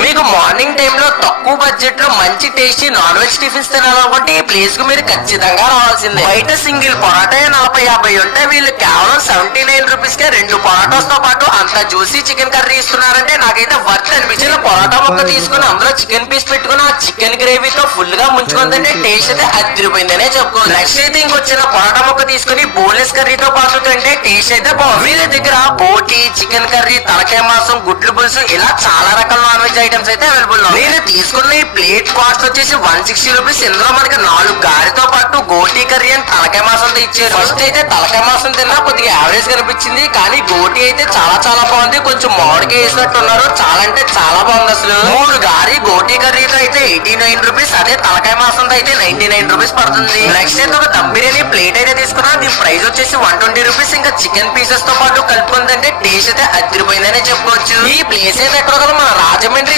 మీకు morning time లో తక్కువ బడ్జెట్ లో మంచి టేస్టీ నాన్ వెజ్ టిఫిన్స్ తినాలనుకుంటే ఈ ప్లేస్ కు మీరు ఖచ్చితంగా రావాల్సిందే. బయట సింగిల్ పొరాటా 40-50 ఉంటే వీళ్ళు కేవలం 79 రూపీస్ కే 2 పొరాటాస్ తో పాటు అంత జ్యూసీ చికెన్ కర్రీ ఇస్తున్నారంటే నాకైతే వర్త్ అనిపించిన పొరాటా ముక్క తీసుకుని అందులో చికెన్ పీస్ పెట్టుకుని ఆ చికెన్ గ్రేవీతో ఫుల్ గా ముంచుకుందంటే టేస్ట్ అయితే అదిరిపోయిందనే చెప్పుకోవచ్చు. నెక్స్ట్ అయితే ఇంకొచ్చిన పొరాటా ముక్క తీసుకుని బోన్లెస్ కర్రీతో పాటు తింటే టేస్ట్ అయితే బాగుంది. వీళ్ళ దగ్గర బోటి, చికెన్ కర్రీ, తలకాయ మాంసం, గుడ్లు పులుసు ఇలా చాలా రకాల నాన్ వెజ్ ఐటమ్స్ అయితే అవైలబుల్. నేను తీసుకున్న ఈ ప్లేట్ కాస్ట్ వచ్చేసి 160 రూపీస్. ఇందులో మనకి 4 గారితో పాటు గోటి కర్రీ అని తలకాయ మాంసంతో ఇచ్చారు. ఫస్ట్ అయితే తలకాయ మాంసం తిన్నా కొద్దిగా యావరేజ్ కనిపించింది, కానీ గోటి అయితే చాలా చాలా బాగుంది. కొంచెం మామిడికాయ వేసినట్టున్నారు, చాలా అంటే చాలా బాగుంది అసలు. 3 గారి గోటి కర్రీతో అయితే 89 రూపీస్, అదే తలకాయ మాంసంతో అయితే 99 రూపీస్ పడుతుంది. నెక్స్ట్ అయితే ఒక దమ్ బిర్యానీ ప్లేట్ అయితే తీసుకున్నా, దీని ప్రైస్ వచ్చేసి 120 రూపీస్. ఇంకా చికెన్ పీసెస్ తో పాటు కలుపుకుందంటే టేస్ట్ అయితే అదిరిపోయిందనే చెప్పుకోవచ్చు. ఈ ప్లేస్ అయితే ఎక్కడ కదా మన రాజమండ్రి